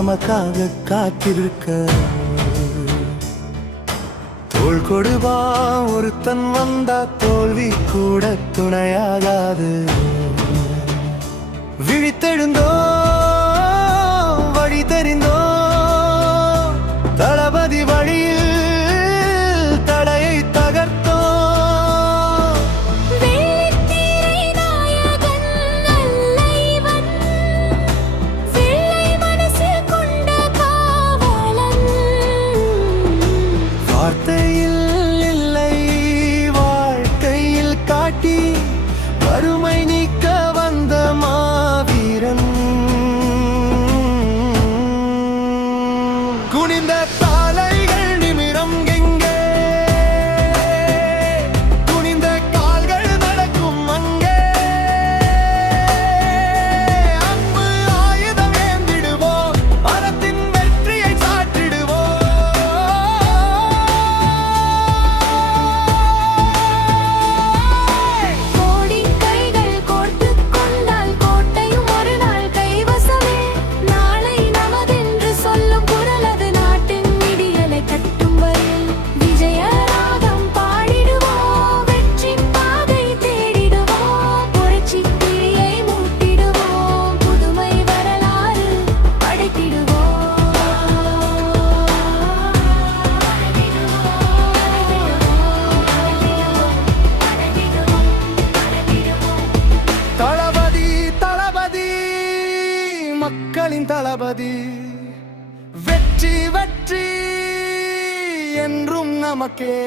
நமக்காக காத்திருக்க தோள் கொடுவா ஒருத்தன் வந்தா தோல்வி கூட துணையாகாது விழித்தெழுந்தோ வழி தெரிந்தோ தளபதி வழியில் தடையை தகர்த்தோ வார்த்தையில் இல்லை வாழ்க்கையில் காட்டி வறுமை நீக்க வந்த மாவீரன் குனிந்த தாளைகள் நிமிரம் எங்கே குனிந்த கால்கள் நடக்கும் அங்கே அன்பு ஆயுதம் ஏந்திடுவோம் அறத்தின் வெற்றியை சாற்றிடுவோம் கோடி கைகள் கோர்த்துக் கொண்டால் கோட்டையும் ஒரு நாள் கைவசமே நாளை நமதென்று சொல்லும் குரல் அது நாட்டின் விடியலை தட்டும் வரையில் விஜயராகம் பாடிடுவோம் வெற்றி பாதை தேடிடுவோம் புரட்சி கிளியை மூட்டிடுவோம் புதுமை வரலாறு தளபதி தளபதி மக்களின் தளபதி வெற்றி வெற்றி என்றும் நமக்கே